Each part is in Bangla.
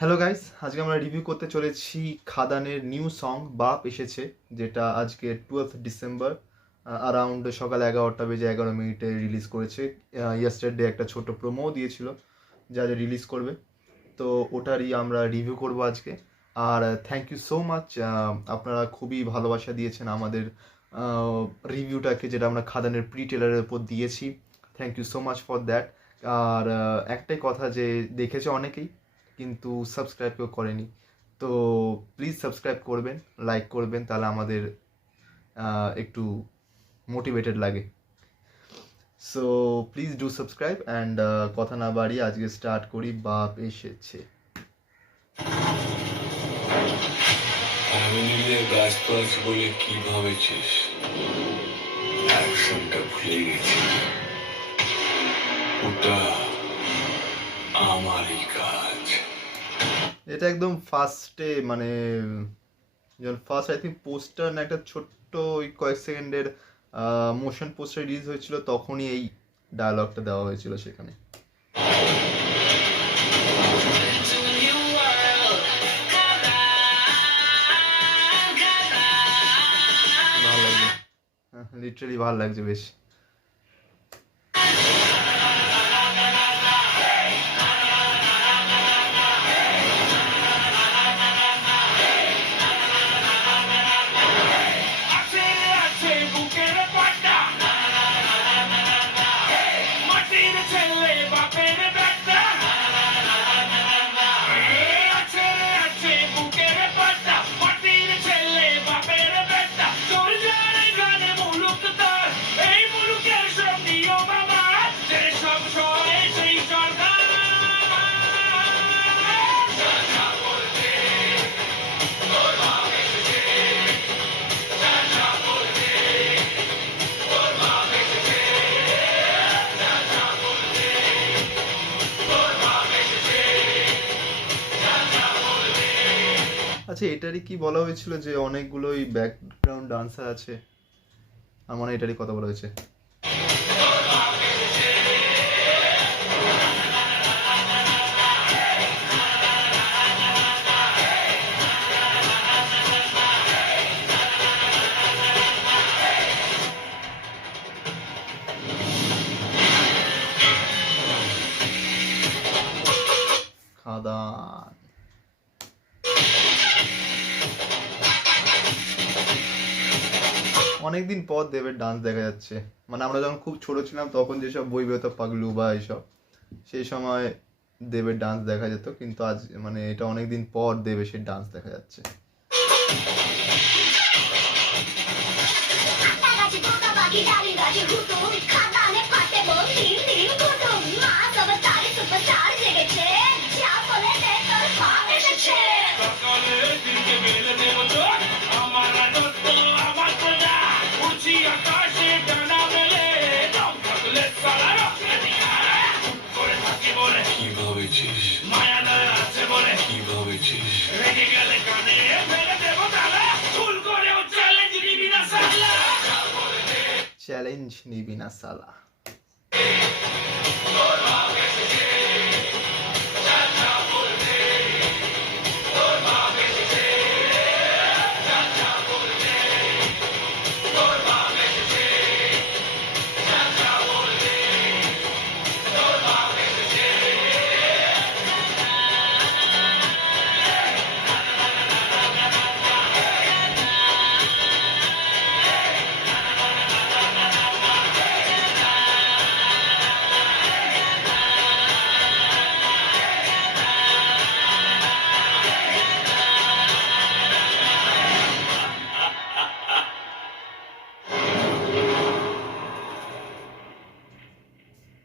হ্যালো গাইস, আজকে আমরা রিভিউ করতে চলেছি খাদানের নিউ সং বাপ এসেছে, যেটা আজকে 12 ডিসেম্বর অ্যারাউন্ড সকাল 11টা বেজে 11 মিনিটে রিলিজ করেছে। ইয়েস্টারডে একটা ছোট প্রোমো দিয়েছিল যা রিলিজ করবে, তো ওটারই আমরা রিভিউ করব আজকে। আর থ্যাংক ইউ সো মাচ, আপনারা খুবই ভালোবাসা দিয়েছেন আমাদের রিভিউটাকে, যেটা আমরা খাদানের প্রি টেলারের উপর দিয়েছি। Thank you so much for that. আর একটাই কথা, যে দেখেছে অনেকেই কিন্তু সাবস্ক্রাইব কেউ করেনি, তো প্লিজ সাবস্ক্রাইব করবেন, লাইক করবেন, তাহলে আমাদের একটু মোটিভেটেড লাগে। So please do subscribe and কথা না বাড়িয়ে আজকে স্টার্ট করি। বাপ এসেছে। অ্যাভিনিউয়ে গাছপালাস বলে কি ভাবেছিস? অ্যাকশনটা ভুলে গেছি। ওটা আমারই কাজ। এটা একদম ফার্স্টে, মানে যখন ফার্স্ট আই থিঙ্ক পোস্টার না একটা ছোট্ট ওই কয়েক সেকেন্ডের মোশন পোস্টার রিলিজ হয়েছিল, তখনই এই ডায়লগটা দেওয়া হয়েছিল সেখানে। ভালো লাগছে, লিটারালি ভালো লাগছে বেশ। আচ্ছা, এটারই কি বলা হয়েছিল যে অনেকগুলোই ব্যাকগ্রাউন্ড ডান্সার আছে? আমার মনে হয় এটারই কথা বলা হয়েছে। খাদান অনেকদিন পর দেবের ডান্স দেখা যাচ্ছে। মানে আমরা যখন খুব ছোট ছিলাম তখন যেসব বই বেরোতো পাগলু বা এইসব, সেই সময় দেবের ডান্স দেখা যেত, কিন্তু আজ মানে এটা অনেকদিন পর দেবের সেই ডান্স দেখা যাচ্ছে। কি ভাবেছিস? কি ভাবেছিস? চ্যালেঞ্জ নিবি না সালা।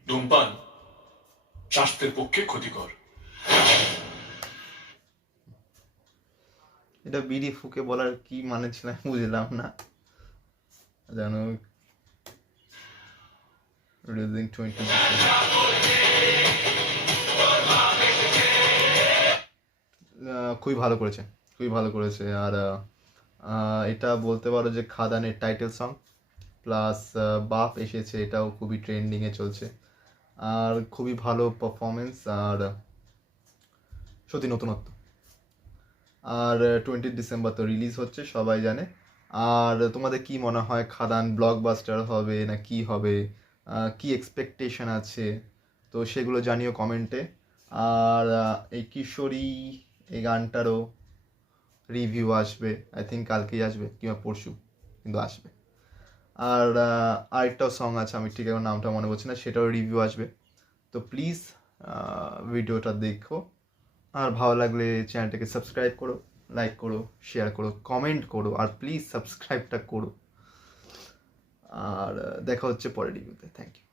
ধূমপান স্বাস্থ্যের পক্ষে ক্ষতিকর। এটা বিড়ি ফুকে বলার কি মানে ছিল আমি বুঝলাম না। যেন রিলিজিং 20 খুবই ভালো করেছে, খুবই ভালো করেছে। আর এটা বলতে পারো যে খাদানের টাইটেল সং, প্লাস বাপ এসেছে, এটাও খুবই ট্রেন্ডিংয়ে চলছে। আর খুবই ভালো পারফরমেন্স, আর সত্যি নতুনত্ব। আর 20 ডিসেম্বর তো রিলিজ হচ্ছে, সবাই জানে। আর তোমাদের কি মনে হয়, খাদান ব্লকবাস্টার হবে না কি হবে, কি এক্সপেকটেশন আছে, তো সেগুলো জানিও কমেন্টে। আর এই কিশোরী এই গানটারও রিভিউ আসবে, আই থিঙ্ক কালকেই আসবে কিংবা পরশু, কিন্তু আসবে। আর আরেকটাও সং আছে, আমি ঠিক এখন নামটা মনে পড়ছে না, সেটাও রিভিউ আসবে। তো প্লিজ ভিডিওটা দেখো, আর ভালো লাগলে চ্যানেলটাকে সাবস্ক্রাইব করো, লাইক করো, শেয়ার করো, কমেন্ট করো, আর প্লিজ সাবস্ক্রাইবটা করো। আর দেখা হচ্ছে পরের রিভিউতে। Thank you.